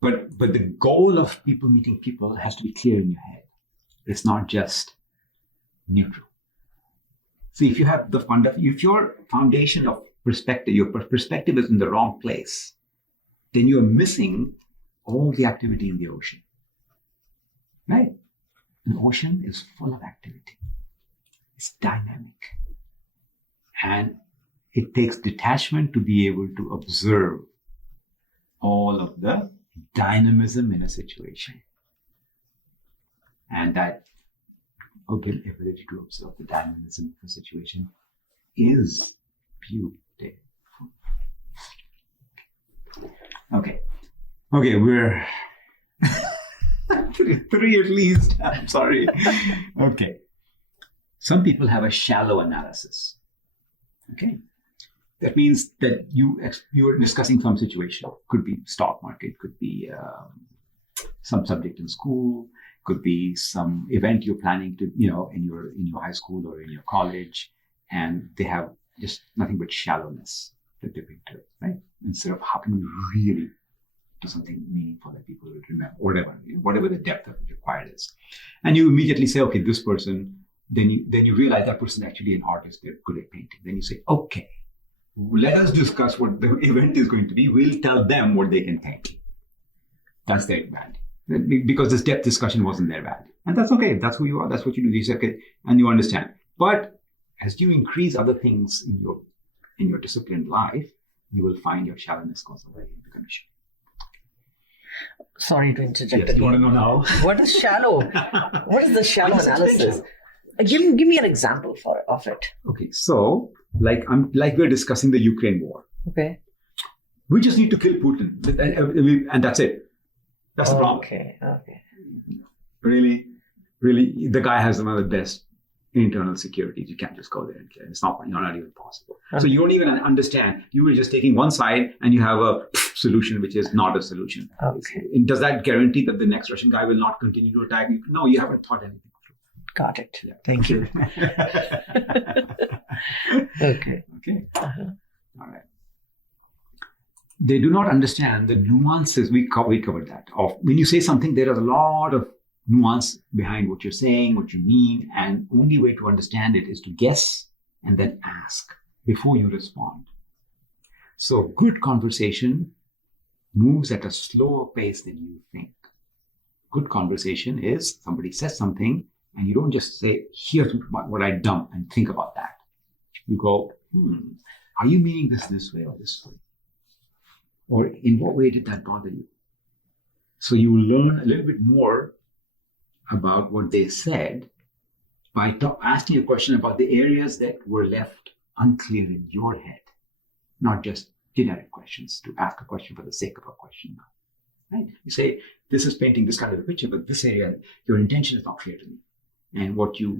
But the goal of meeting people has to be clear in your head. It's not just neutral. So if you have if your foundation of perspective, your perspective is in the wrong place, then you're missing all the activity in the ocean. Right? The ocean is full of activity. It's dynamic. And it takes detachment to be able to observe all of the dynamism in a situation. And that ability to observe the dynamism of a situation is beautiful. Okay, we're three at least. I'm sorry. Okay. Some people have a shallow analysis. Okay. That means that you are discussing some situation. Could be stock market, could be some subject in school, could be some event you're planning to, in your high school or in your college, and they have just nothing but shallowness to dip into, right? Instead of how can we really do something meaningful that people will remember, whatever the depth of it required is. And you immediately say, okay, this person, then you realize that person is actually an artist, they're good at painting. Then you say, okay, let us discuss what the event is going to be. We'll tell them what they can paint. That's their value. Because this depth discussion wasn't their value. And that's okay. That's who you are. That's what you do. You say, okay, and you understand. But as you increase other things in your disciplined life, you will find your shallowness goes away and become shallow. Sorry to interject again. You want to know now? What is shallow? What is the shallow analysis? Give me an example of it. Okay, so like we're discussing the Ukraine war. Okay. We just need to kill Putin, and that's it. That's the problem. Okay. Really, the guy has one of the best internal securities. You can't just go there and kill him. It's not even possible. Okay. So you don't even understand. You were just taking one side and you have a solution which is not a solution. Okay. And does that guarantee that the next Russian guy will not continue to attack you? No, you haven't thought anything. Got it. Yeah. Thank you. Okay. All right. They do not understand the nuances. We covered that. Of when you say something, there is a lot of nuance behind what you're saying, what you mean, and only way to understand it is to guess and then ask before you respond. So good conversation moves at a slower pace than you think. Good conversation is somebody says something and you don't just say, here's what I dump and think about that. You go, are you meaning this way or this way? Or in what way did that bother you? So you will learn a little bit more about what they said by asking a question about the areas that were left unclear in your head, not just generic questions to ask a question for the sake of a question. Right? You say, this is painting this kind of a picture, but this area, your intention is not clear to me. And what your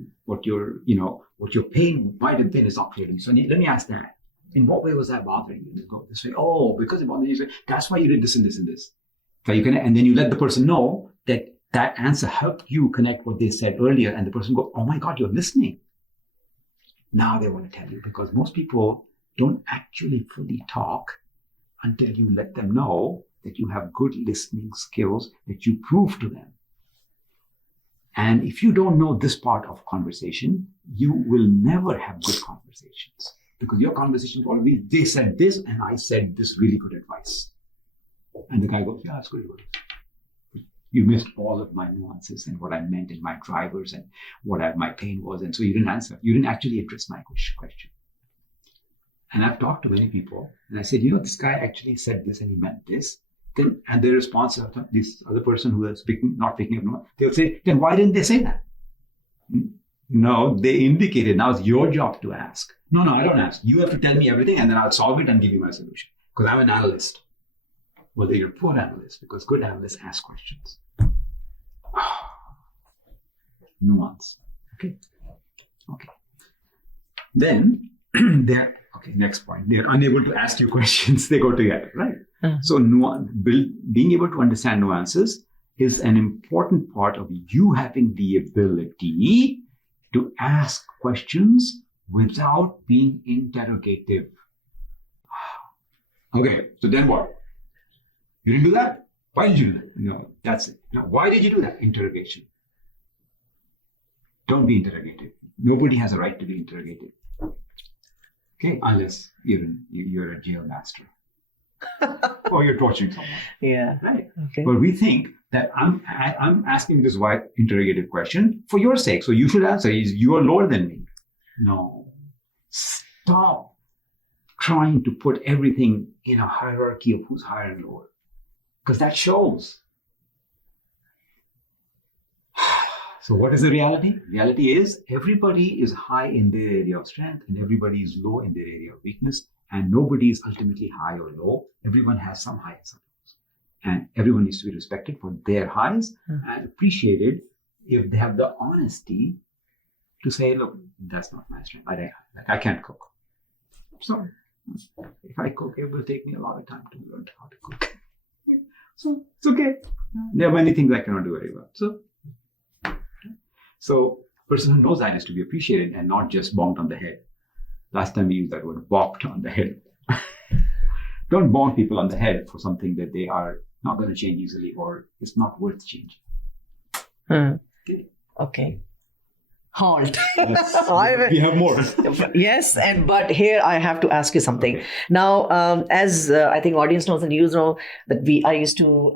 pain might have been is not clear to me. So let me ask that. In what way was that bothering you? You go this way. Oh, because it bothered you. That's why you did this and this and this. So and then you let the person know that answer helped you connect what they said earlier, and the person go, oh my God, you're listening. Now they want to tell you, because most people don't actually fully talk until you let them know that you have good listening skills that you prove to them. And if you don't know this part of conversation, you will never have good conversations, because your conversations always, they said this and I said this really good advice. And the guy goes, yeah, that's good. You missed all of my nuances and what I meant and my drivers and what my pain was. And so you didn't answer. You didn't actually address my question. And I've talked to many people and I said, this guy actually said this and he meant this. Then, and their response, this other person who is not picking up, they'll say, then why didn't they say that? No, they indicated. Now it's your job to ask. No, I don't ask. You have to tell me everything and then I'll solve it and give you my solution. Because I'm an analyst. Well, you're a poor analyst, because good analysts ask questions. Nuance. Okay. Then next point. They're unable to ask you questions. They go together, right? Uh-huh. So being able to understand nuances is an important part of you having the ability to ask questions without being interrogative. Okay, so then what? You didn't do that? Why did you do that? No, that's it. No, why did you do that? Interrogation. Don't be interrogated. Nobody has a right to be interrogated. Okay, unless you're a jail master or you're torturing someone. Yeah. Right. Okay. But we think that I'm asking this why interrogative question for your sake, so you should answer. You are lower than me. No. Stop trying to put everything in a hierarchy of who's higher and lower, because that shows. So what is the reality? Reality is everybody is high in their area of strength and everybody is low in their area of weakness, and nobody is ultimately high or low. Everyone has some highs and some lows, and everyone needs to be respected for their highs and appreciated if they have the honesty to say, look, that's not my strength. I can't cook. So if I cook, it will take me a lot of time to learn how to cook. So it's okay. There are many things I cannot do very well. So person who knows that is to be appreciated and not just bonked on the head. Last time we used that word, bopped on the head. Don't bonk people on the head for something that they are not going to change easily or it's not worth changing. Okay. Halt. Yes. We have more. Yes, but here I have to ask you something. Okay. Now, as I think audience knows and you know that I used to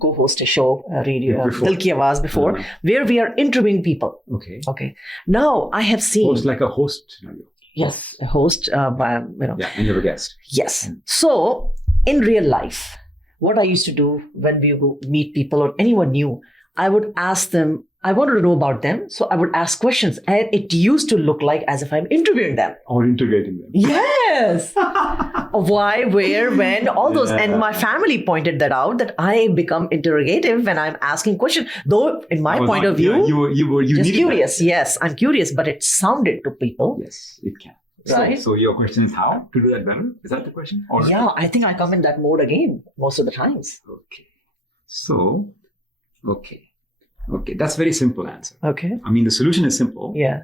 co-host a show, radio, Dil Ki Awaaz before, where we are interviewing people. Okay. Okay. Now I have seen. Host like a host scenario. Yes, a host by Yeah, and you're a guest. Yes. So in real life, what I used to do when we go meet people or anyone new, I would ask them. I wanted to know about them, so I would ask questions, and it used to look like as if I'm interviewing them. Or interrogating them. Yes. Why, where, when, all those. And my family pointed that out, that I become interrogative when I'm asking questions. Though, in my point of view, you just curious. That. Yes, I'm curious, but it sounded to people. Yes, it can. Right. So your question is how to do that better? Is that the question? Or yeah, I think I come in that mode again most of the times. Okay. So, okay, that's very simple answer. Okay. I mean, the solution is simple. Yeah.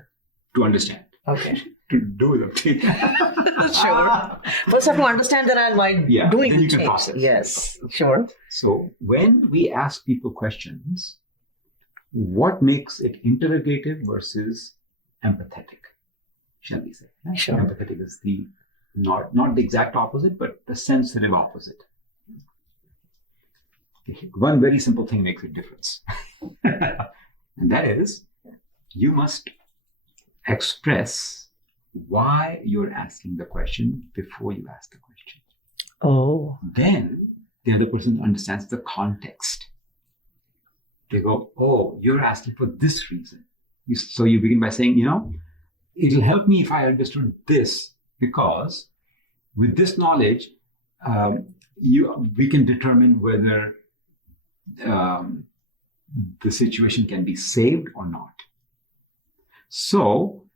To understand. Okay. To do it. Okay. Sure. First, I have to understand that I'm doing then you the can process. Yes. Sure. So when we ask people questions, what makes it interrogative versus empathetic? Shall we say? Sure. Empathetic is the not the exact opposite, but the sensitive opposite. One very simple thing makes a difference. And that is, you must express why you're asking the question before you ask the question. Oh. Then the other person understands the context. They go, oh, you're asking for this reason. So you begin by saying, it'll help me if I understood this, because with this knowledge, we can determine whether the situation can be saved or not. So,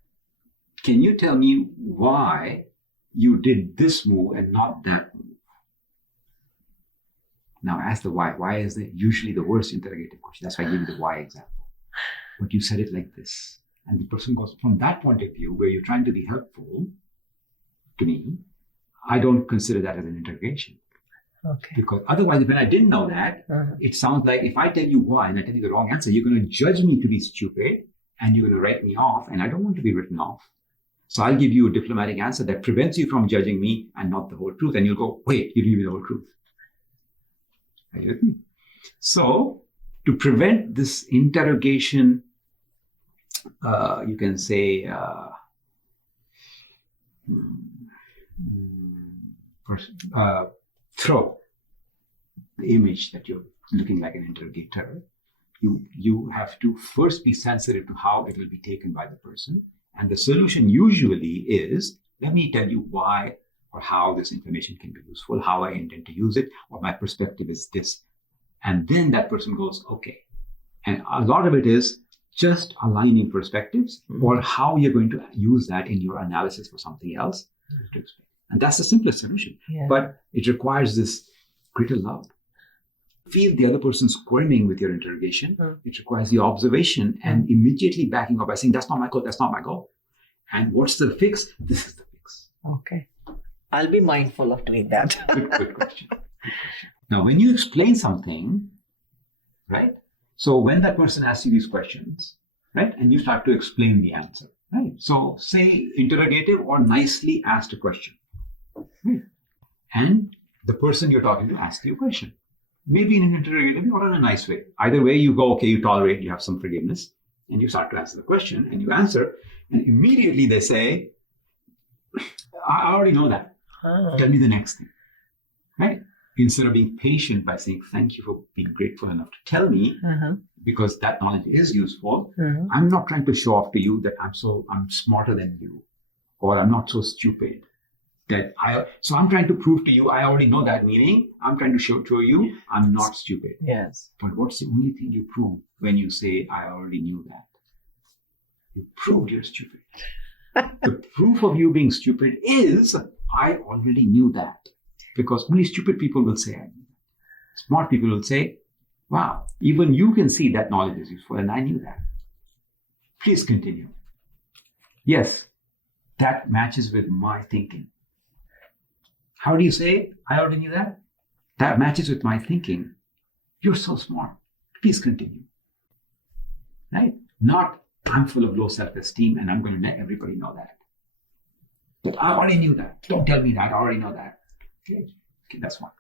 can you tell me why you did this move and not that move? Now, ask the why. Why is it usually the worst interrogative question? That's why I gave you the why example. But you said it like this. And the person goes, from that point of view, where you're trying to be helpful to me, I don't consider that as an interrogation. Okay. Because otherwise, when I didn't know that, it sounds like if I tell you why and I tell you the wrong answer, you're going to judge me to be stupid and you're going to write me off, and I don't want to be written off. So I'll give you a diplomatic answer that prevents you from judging me and not the whole truth. And you'll go, wait, you didn't give me the whole truth. Are you with me? So to prevent this interrogation, you can say, throw the image that you're looking like an interrogator. You have to first be sensitive to how it will be taken by the person. And the solution usually is, let me tell you why or how this information can be useful, how I intend to use it, or my perspective is this. And then that person goes, okay. And a lot of it is just aligning perspectives or how you're going to use that in your analysis for something else. And that's the simplest solution. Yeah. But it requires this greater love. Feel the other person squirming with your interrogation. It requires the observation and immediately backing up by saying, that's not my goal, that's not my goal. And what's the fix? This is the fix. Okay. I'll be mindful of doing that. Good question. Good question. Now, when you explain something, right? So when that person asks you these questions, right, and you start to explain the answer, right? So say interrogative or nicely asked a question, right? And the person you're talking to asks you a question, maybe in an interrogative or in a nice way. Either way, you go, okay, you tolerate, you have some forgiveness, and you start to answer the question, and you answer, and immediately they say, I already know that. Tell me the next thing, right? Instead of being patient by saying, thank you for being grateful enough to tell me, because that knowledge is useful. I'm not trying to show off to you that I'm smarter than you, or I'm not so stupid. So I'm trying to prove to you, I already know that, meaning I'm trying to show you I'm not stupid. Yes. But what's the only thing you prove when you say, I already knew that? You proved you're stupid. The proof of you being stupid is, I already knew that. Because only stupid people will say, I knew that. Smart people will say, wow, even you can see that knowledge is useful, and I knew that. Please continue. Yes, that matches with my thinking. How do you say, I already knew that? That matches with my thinking. You're so smart. Please continue. Right? Not, I'm full of low self-esteem and I'm going to let everybody know that. But I already knew that. Don't tell me that. I already know that. Okay, that's one.